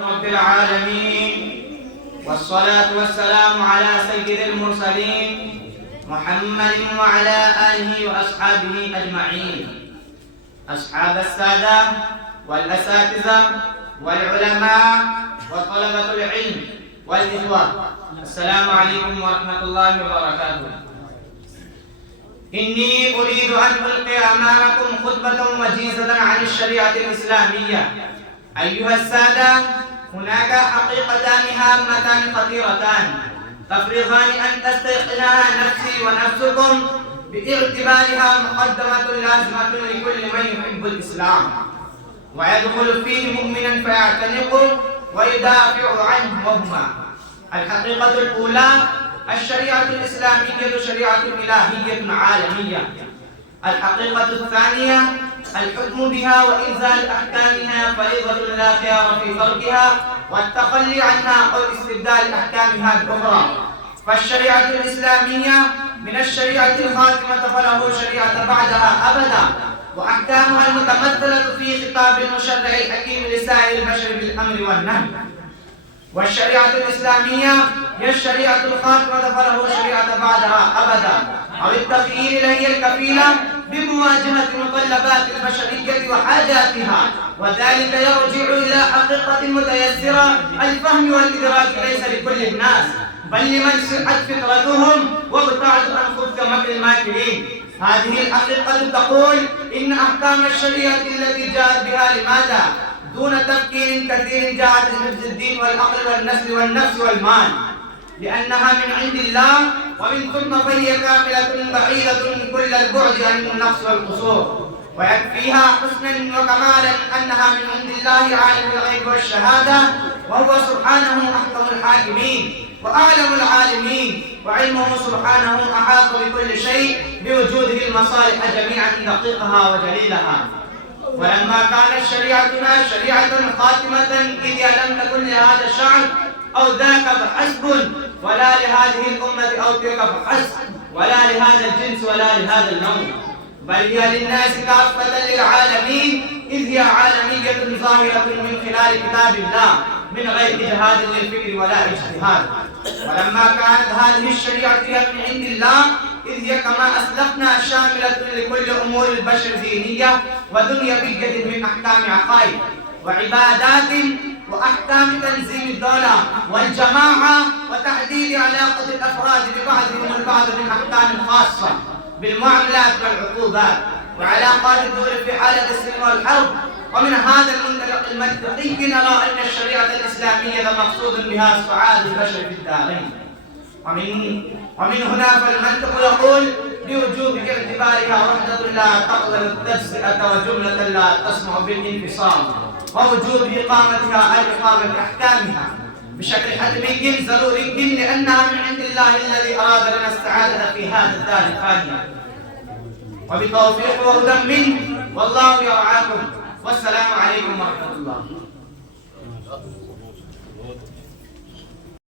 رب العالمين، والصلاة والسلام على سيد المرسلين محمد وعلى آله وأصحابه أجمعين. أصحاب السادة والأساتذة والعلماء وطلبة العلم والإخوة، السلام عليكم ورحمة الله وبركاته. إني أريد أن ألقي أمامكم خطبة وجيزة عن الشريعة الإسلامية. أيها السادة، هناك حقيقتان هامتان خطيرتان تفرضان أن تستيقنها نفسي ونفسكم باعتبارها مقدمة لازمة لكل من يحب الإسلام ويدخل فيه مؤمنا فيعتنقه ويدافع عنه، وهما: الحقيقة الأولى، الشريعة الإسلامية شريعة إلهية عالمية. الحقيقة الثانية، الحكم بها وإنزال أحكامها فريضة لا خيار في تركها والتخلي عنها أو استبدال أحكامها بأخرى. فالشريعة الإسلامية من الشريعة الخاتمة فله شريعة بعدها أبدا، وأحكامها المتمثلة في خطاب المشرع الحكيم لسائر البشر بالأمر والنهي. والشريعة الإسلامية هي الشريعة الخاتمة فله شريعة بعدها أبدا، أو التخيير هي الكفيلة بمواجهة متطلبات البشرية وحاجاتها، وذلك يرجع إلى حقيقة متيسرة الفهم والإدراك ليس لكل الناس بل لمن سعت فطرتهم وابتعدوا عن خبث مكر الماكرين. هذه الحقيقة تقول إن أحكام الشريعة التي جاءت بها لماذا؟ دون تفكير كثير جاءت لحفظ الدين والعقل والنسل والنفس والمال، لأنها من عند الله، ومن ثم فهي كاملة بعيدة كل البعد عن النقص والقصور، ويكفيها حسنا وكمالا أنها من عند الله عالم الغيب والشهادة، وهو سبحانه أحكم الحاكمين وأعلم العالمين، وعلمه سبحانه أحاط بكل شيء بوجوده المصالح جميعا دقيقها وجليلها. ولما كانت شريعتنا شريعة خاتمة إذ لم تكن لهذا الشعب أو ذاك فحسب، ولا لهذه الأمة أو تلك فحسب، ولا لهذا الجنس ولا لهذا النوع، بل هي للناس كافة للعالمين، إذ هي عالمية ظاهرة من خلال كتاب الله من غير إجهاد للفكر ولا اجتهاد. ولما كانت هذه الشريعة هي من عند الله، إذ هي كما أسلفنا شاملة لكل أمور البشر دينية ودنيوية من أحكام عقائد وعبادات وأحكام تنظيم الدولة والجماعة وتحديد علاقة الأفراد ببعضهم البعض من أحكام خاصة بالمعاملات والعقوبات وعلاقات الدول في حالة السلم والحرب. ومن هذا المنطلق المنطقي نرى أن الشريعة الإسلامية مقصود بها سعادة البشر في الدارين. ومن هنا فالمنطق يقول بوجوب اعتبارها وحدة لا تقبل التجزئة وجملة لا تسمع بالانفصام، ووجوب إقامتها أي إقامة أحكامها بشكل حتمي ضروري، لأنها من عند الله الذي أراد لنا السعادة في هذا الدار الفانية، وبتوفيق وهدى منه، والله يرعاكم، والسلام عليكم ورحمة الله.